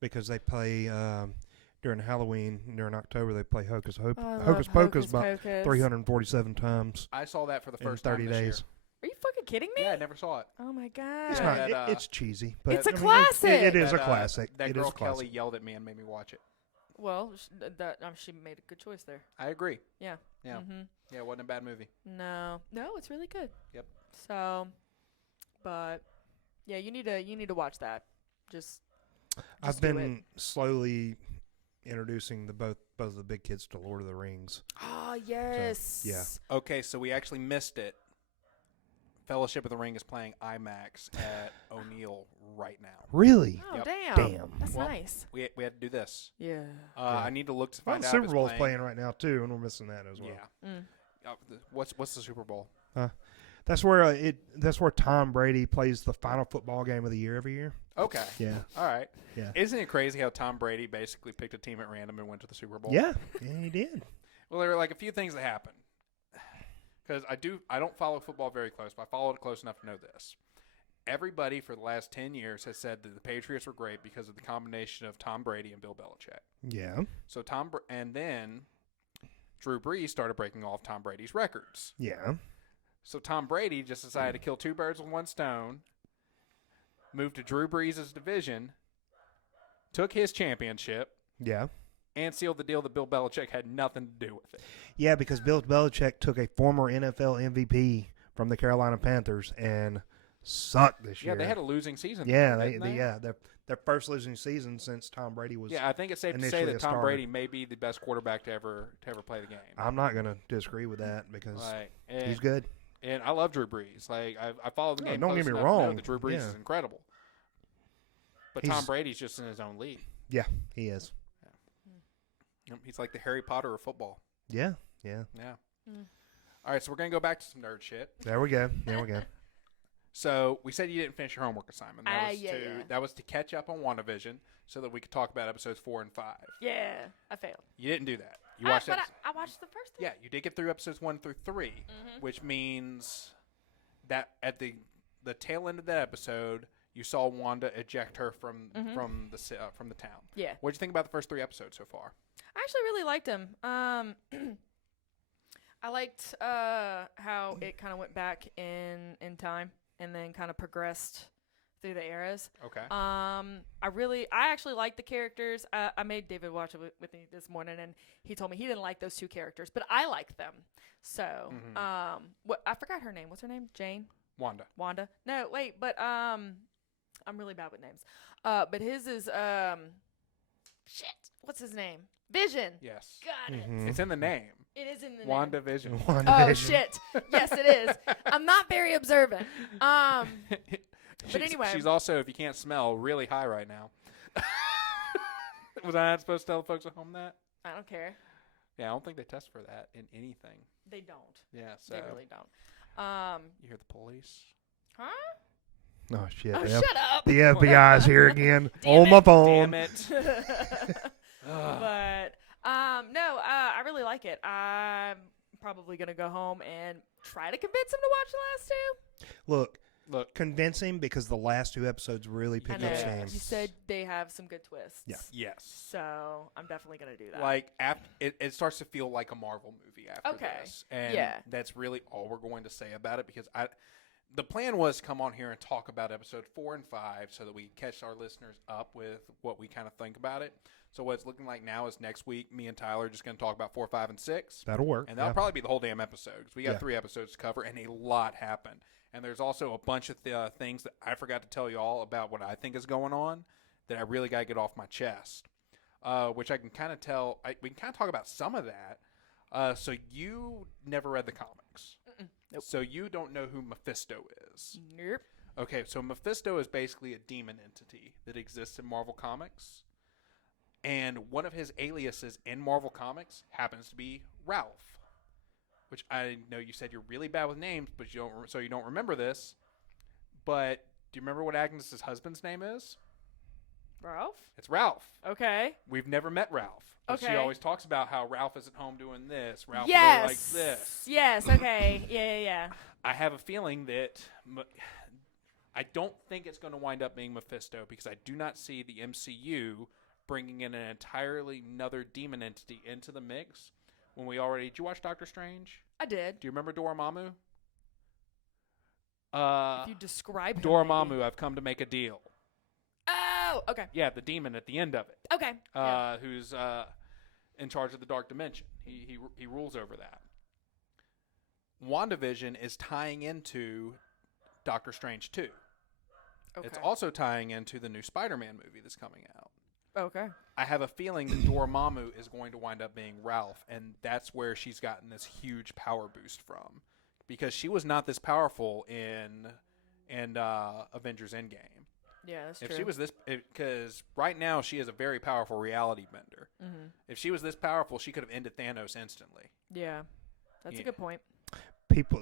because they play during Halloween, during October, they play Hocus Pocus about 347 times. I saw that for the first in 30 time this days. year. Are you fucking kidding me? Yeah, I never saw it. Oh my god. It's Yeah, not. It's cheesy, but It's a I mean, classic. It is a That, classic. That It girl is a classic. Kelly yelled at me and made me watch it. Well, she made a good choice there. I agree. Yeah. Yeah. Mm-hmm. Yeah, it wasn't a bad movie. No, it's really good. Yep. So, but yeah, you need to watch that. Just I've do been slowly introducing both of the big kids to Lord of the Rings. Oh yes. yeah. Okay, so we actually missed it. Fellowship of the Ring is playing IMAX at O'Neill right now. Really? Oh Yep. damn. That's Well, nice. We had to do this. Yeah. I need to look to Well, find the out. Super if it's Bowl's playing right now too, and we're missing that as well. Yeah. Mm. What's the Super Bowl? That's where Tom Brady plays the final football game of the year every year. Okay. Yeah. All right. Yeah. Isn't it crazy how Tom Brady basically picked a team at random and went to the Super Bowl? Yeah, he did. Well, there were like a few things that happened. Because I don't follow football very close, but I followed it close enough to know this. Everybody for the last 10 years has said that the Patriots were great because of the combination of Tom Brady and Bill Belichick. Yeah. So and then Drew Brees started breaking off Tom Brady's records. Yeah. So Tom Brady just decided to kill two birds with one stone, moved to Drew Brees' division, took his championship, Yeah. and sealed the deal that Bill Belichick had nothing to do with it. Yeah, because Bill Belichick took a former NFL MVP from the Carolina Panthers and sucked this year. Yeah, they had a losing season. Yeah, didn't they? their first losing season since Tom Brady was. Yeah, I think it's safe to say initially that a Tom starter. Brady may be the best quarterback to ever play the game. I'm not going to disagree with that because Like, and, he's good. and I love Drew Brees. Like I follow the No, game. don't close get me enough to know wrong. that Drew Brees Yeah. is incredible. But He's- Tom Brady's just in his own league. Yeah, he is. He's like the Harry Potter of football. Yeah. Yeah. Mm. All right, so we're gonna go back to some nerd shit. There we go. So we said you didn't finish your homework assignment. Yeah. That was to catch up on WandaVision so that we could talk about episodes 4 and 5. Yeah, I failed. You didn't do that. You watched but episodes. I watched the first three. Yeah, you did get through episodes 1 through 3, which means that at the tail end of that episode, you saw Wanda eject her from the town. Yeah. What'd you think about the first 3 episodes so far? I actually really liked him. I liked how it kind of went back in time and then kind of progressed through the eras. Okay. I actually liked the characters. I made David watch it with me this morning, and he told me he didn't like those 2 characters, but I liked them. So, what I forgot her name. What's her name? Jane? Wanda. No, wait, but I'm really bad with names. But his is shit. What's his name? Vision. Yes. Got it. Mhm. It's in the name. It is in the name. WandaVision. Oh WandaVision. shit. Yes, it is. I'm not very observant. But anyway. She's also, if you can't smell, really high right now. Was I not supposed to tell the folks at home that? I don't care. Yeah, I don't think they test for that in anything. They don't. Yeah, so They really don't. you hear the police? Huh? Oh shit! Oh, Yep. shut up. The FBI's here again Damn on my it. phone. Damn it! But no, I really like it. I'm probably gonna go home and try to convince him to watch the last two. Look, Convince him because the last 2 episodes really I picked know up Yes. steam. you said they have some good twists. Yeah. yes. So I'm definitely gonna do that. Like after it starts to feel like a Marvel movie after Okay. this, and Yeah. that's really all we're going to say about it because the plan was to come on here and talk about episode 4 and 5 so that we catch our listeners up with what we kind of think about it. So what it's looking like now is next week, me and Tyler are just going to talk about 4, 5, and 6. That'll work. And that'll yeah. probably be the whole damn episode because we got Yeah. 3 episodes to cover and a lot happened. And there's also a bunch of things that I forgot to tell you all about what I think is going on that I really got to get off my chest, which I can kind of tell. We can kind of talk about some of that. So you never read the comics. Nope. So you don't know who Mephisto is. Nope. Okay, so Mephisto is basically a demon entity that exists in Marvel Comics. And one of his aliases in Marvel Comics happens to be Ralph. Which I know you said you're really bad with names, but you don't remember this. But do you remember what Agnes's husband's name is? Ralph? It's Ralph. Okay. We've never met Ralph. But she Okay. always talks about how Ralph is at home doing this. Ralph Yes. really likes this. Yes. Okay. Yeah. I have a feeling that I don't think it's going to wind up being Mephisto because I do not see the MCU bringing in an entirely another demon entity into the mix. When we already... Did you watch Doctor Strange? I did. Do you remember Dormammu? If you describe him, Dormammu, maybe. I've come to make a deal. Oh, okay. Yeah, the demon at the end of it. Okay. Yeah. Who's in charge of the Dark Dimension. He rules over that. WandaVision is tying into Doctor Strange 2. Okay. It's also tying into the new Spider-Man movie that's coming out. Okay. I have a feeling that Dormammu is going to wind up being Ralph, and that's where she's gotten this huge power boost from. Because she was not this powerful in Avengers Endgame. Yeah, that's If true. she was this, because right now she is a very powerful reality bender. Mm-hmm. If she was this powerful, she could have ended Thanos instantly. Yeah, that's Yeah. a good point.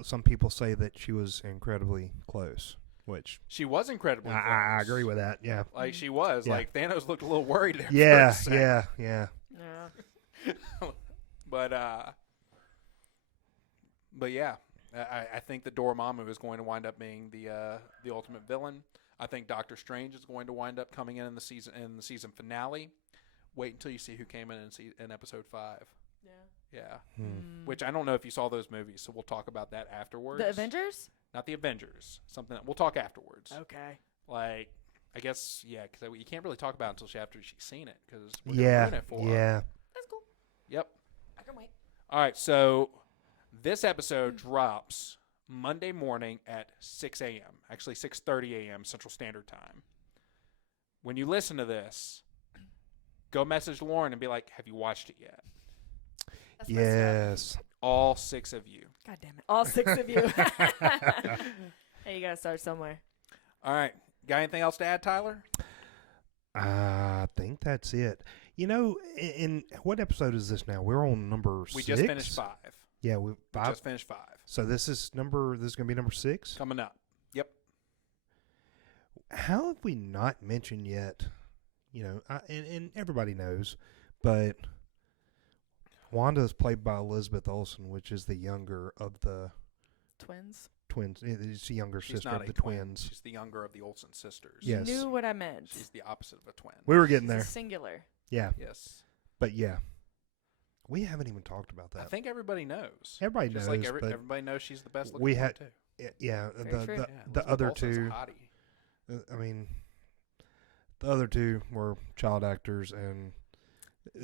Some people say that she was incredibly close, which She was incredibly close. I agree with that. Yeah. Like she was. Yeah. Like Thanos looked a little worried there. Yeah. for a second. Yeah. Yeah. But yeah, I think that Dormammu is going to wind up being the ultimate villain. I think Doctor Strange is going to wind up coming in the season finale. Wait until you see who came in episode 5. Yeah. Yeah, Mm. which I don't know if you saw those movies, so we'll talk about that afterwards. The Avengers? Not the Avengers. Something that we'll talk afterwards. Okay. Like, I guess, yeah, because you can't really talk about it until after she's seen it, because we're Yeah. doing it for her. Yeah. That's cool. Yep. I can wait. All right, so this episode drops Monday morning at 6 a.m., actually 6:30 a.m. Central Standard Time. When you listen to this, go message Lauren and be like, have you watched it yet? That's messed up. Yes. All 6 of you. God damn it. All 6 of you. Hey, you gotta start somewhere. All right. Got anything else to add, Tyler? I think that's it. You know, in what episode is this now? We're on number 6. We just finished 5. Yeah, we Just finished 5. So this is going to be number 6. Coming up. Yep. How have we not mentioned yet? You know, and everybody knows, but Wanda is played by Elizabeth Olsen, which is the younger of the Twins. twins. It's the younger She's sister not of a the twin. twins. She's the younger of the Olsen sisters. Yes. You knew what I meant. She's the opposite of a twin. We were getting She's a there. singular. Yeah, Yes. but yeah, we haven't even talked about I that. think everybody knows. Everybody Just knows, like but everybody knows she's the best looking we one, had- too. yeah, Very the true. the, Yeah, the Elizabeth other Olsen's a two. hottie. I mean, the other two were child actors and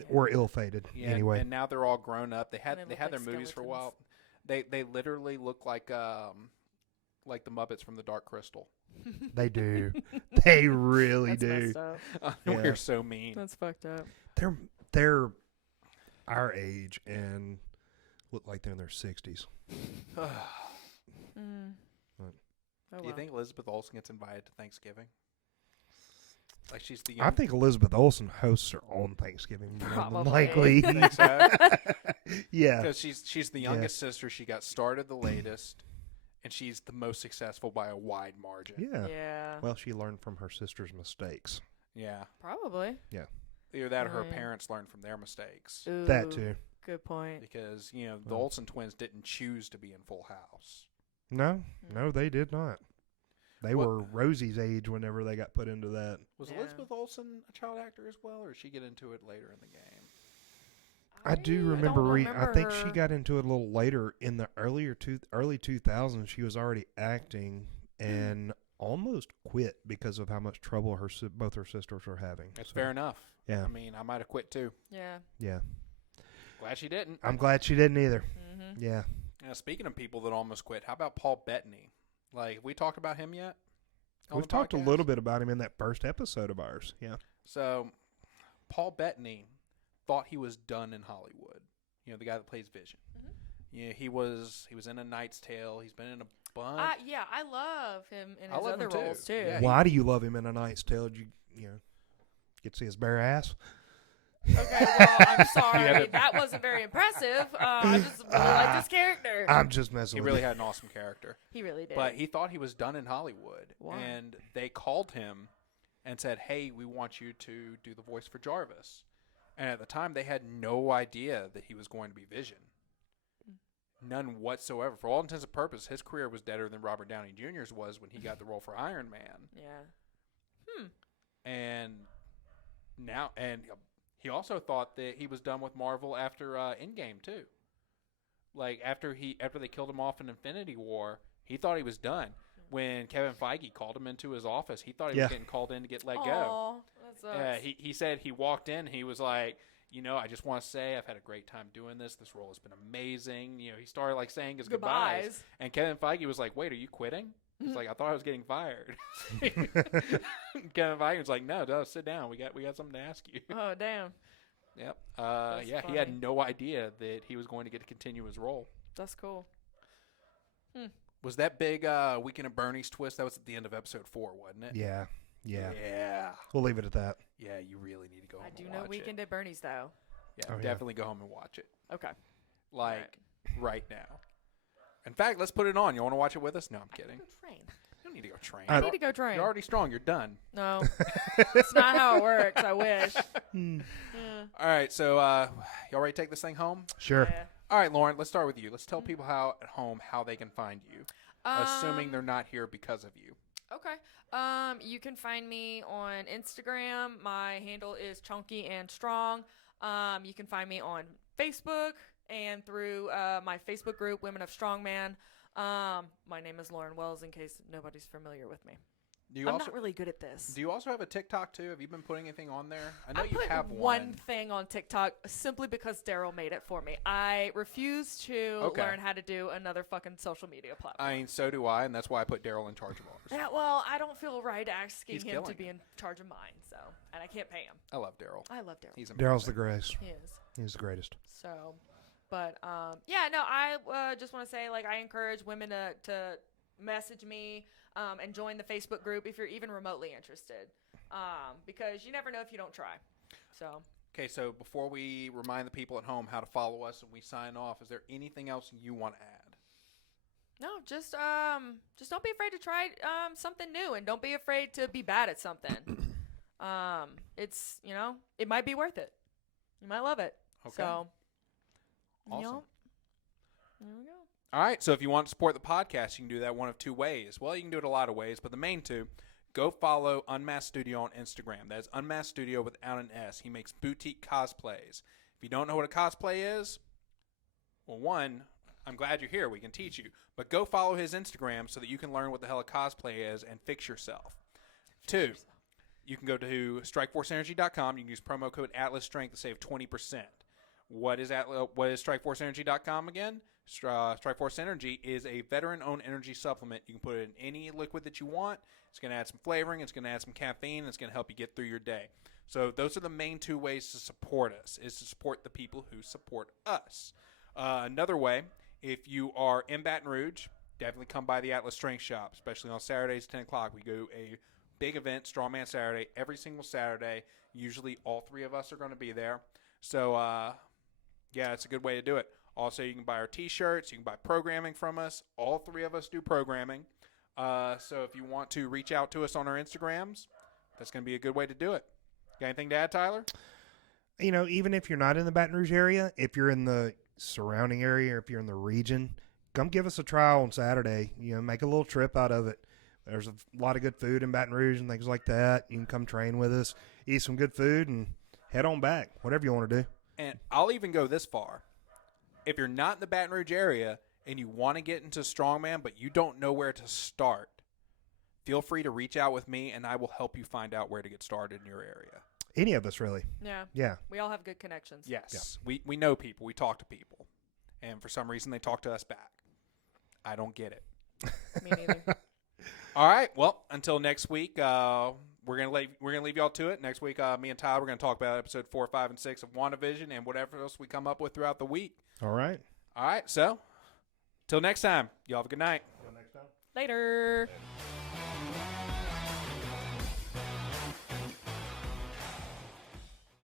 were ill-fated Yeah, anyway. and now they're all grown up. They had And they they had look their like movies for a while. skeletons. They literally look like the Muppets from the Dark Crystal. They do. They really That's do. messed up. Yeah. We're so mean. That's fucked up. They're our age and look like they're in their 60s. Mm. What? Oh, Do you well. think Elizabeth Olsen gets invited to Thanksgiving? Like she's the I think Elizabeth Olsen hosts her own Thanksgiving more than Probably. likely. think so. Yeah. Because she's the youngest sister. She got started the latest, and she's the most successful by a wide margin. Yeah. Yeah. Well, she learned from her sister's mistakes. Yeah. Probably. Either that or her Right. parents learned from their mistakes. Ooh, That too. Good point. Because, the Well. Olsen twins didn't choose to be in Full House. No, they did not. They What- were Rosie's age whenever they got put into that. Was Yeah. Elizabeth Olsen a child actor as well, or did she get into it later in the game? I do don't remember. I think she her- got into it a little later in the early 2000s. She was already acting and almost quit because of how much trouble both her sisters were having. It's So, fair enough. Yeah, I mean, I might have quit too. Yeah. yeah. Glad she didn't. I'm glad she didn't either. Mm-hmm. Yeah. Speaking of people that almost quit, how about Paul Bettany? Like, have we talked about him yet? on We've the talked a podcast? little bit about him in that first episode of ours. Yeah. So, Paul Bettany thought he was done in Hollywood. The guy that plays Vision. Mhm. Yeah, he was in A Knight's Tale. He's been in a bunch. Yeah, I love him in I his love other him too. roles too. Yeah. Why do you love him in A Knight's Tale? Did you get to see his bare ass? Okay, well, I'm sorry. had to- That wasn't very impressive. I just really like this character. I'm just messing He with really you. had an awesome character. He really did. But he thought he was done in Hollywood. Why? And they called him and said, hey, we want you to do the voice for Jarvis. And at the time, they had no idea that he was going to be Vision. None whatsoever. For all intents and purposes, his career was deader than Robert Downey Jr.'s was when he got the role for Iron Man. yeah. And he also thought that he was done with Marvel after Endgame too. Like after they killed him off in Infinity War, he thought he was done. When Kevin Feige called him into his office, he thought he Yeah. was getting called in to get let go. Aw, that sucks. Yeah, he said he walked in, he was like, I just want to say I've had a great time doing this. This role has been amazing. He started like saying his goodbyes. And Kevin Feige was like, wait, are you quitting? He's like, I thought I was getting fired. Kevin Feige was like, no, sit down. We got something to ask you. Oh, damn. Yep. That's He funny. had no idea that he was going to get to continue his role. That's cool. Was that big Weekend at Bernie's twist? That was at the end of episode 4, wasn't it? Yeah. Yeah. Yeah. We'll leave it at that. Yeah, you really need to go home I do and know watch Weekend it. at Bernie's, though. Yeah, Oh, yeah. definitely go home and watch it. Okay. Like, right now. In fact, let's put it on. You want to watch it with us? No, I'm kidding. Go train. You don't need to go train. I need to go train. You're already strong. You're done. No. It's not how it works. I wish. Yeah. All right, so y'all ready to take this thing home? Sure. Yeah. All right, Lauren, let's start with you. Let's tell people at home how they can find you, assuming Um, they're not here because of you. Okay. You can find me on Instagram. My handle is Chunky and Strong. You can find me on Facebook and through my Facebook group, Women of Strongman. My name is Lauren Wells, in case nobody's familiar with me. Do you I'm also not really good at this. do you also have a TikTok too? Have you been putting anything on there? I know I you put have one thing on TikTok simply because Daryl made it for me. I refuse to Okay. learn how to do another fucking social media platform. I mean, so do I, and that's why I put Daryl in charge of ours. Yeah, well, I don't feel right asking He's him to killing be in charge of mine, and I can't pay him. I love Daryl. I love Daryl. He's amazing. Daryl's the greatest. He is. He's the greatest. So, but yeah, no, I just want to say, like, I encourage women to message me and join the Facebook group if you're even remotely interested, because you never know if you don't try. So. Okay, so before we remind the people at home how to follow us and we sign off, is there anything else you want to add? No, just don't be afraid to try something new, and don't be afraid to be bad at something. It's it might be worth it. You might love it. Okay. So, Awesome. There we go. All right, so if you want to support the podcast, you can do that one of two ways. Well, you can do it a lot of ways, but the main two, go follow Unmasked Studio on Instagram. That is Unmasked Studio without an S. He makes boutique cosplays. If you don't know what a cosplay is, well, one, I'm glad you're here. We can teach you. But go follow his Instagram so that you can learn what the hell a cosplay is and fix yourself. Two, you can go to strikeforceenergy.com. You can use promo code AtlasStrength to save 20%. What is StrikeForceEnergy.com again? Strikeforce Energy is a veteran-owned energy supplement. You can put it in any liquid that you want. It's going to add some flavoring. It's going to add some caffeine. It's going to help you get through your day. So those are the main two ways to support us, is to support the people who support us. Another way, if you are in Baton Rouge, definitely come by the Atlas Strength Shop, especially on Saturdays, 10 o'clock. We go a big event, Strongman Saturday, every single Saturday. Usually all three of us are going to be there. So, yeah, it's a good way to do it. Also, you can buy our T-shirts. You can buy programming from us. All three of us do programming. So if you want to reach out to us on our Instagrams, that's going to be a good way to do it. Got anything to add, Tyler? You know, even if you're not in the Baton Rouge area, if you're in the surrounding area or if you're in the region, come give us a trial on Saturday. You know, make a little trip out of it. There's a lot of good food in Baton Rouge and things like that. You can come train with us, eat some good food, and head on back, whatever you want to do. And I'll even go this far. If you're not in the Baton Rouge area and you want to get into Strongman but you don't know where to start, feel free to reach out with me and I will help you find out where to get started in your area. Any of us, really. Yeah. Yeah. We all have good connections. Yes. Yeah. We know people. We talk to people. And for some reason, they talk to us back. I don't get it. Me neither. All right. Well, until next week, we're gonna leave y'all to it. Next week, me and Tyler, we're gonna talk about episode 4, 5, and 6 of WandaVision and whatever else we come up with throughout the week. All right. All right. So, till next time, y'all have a good night. Later.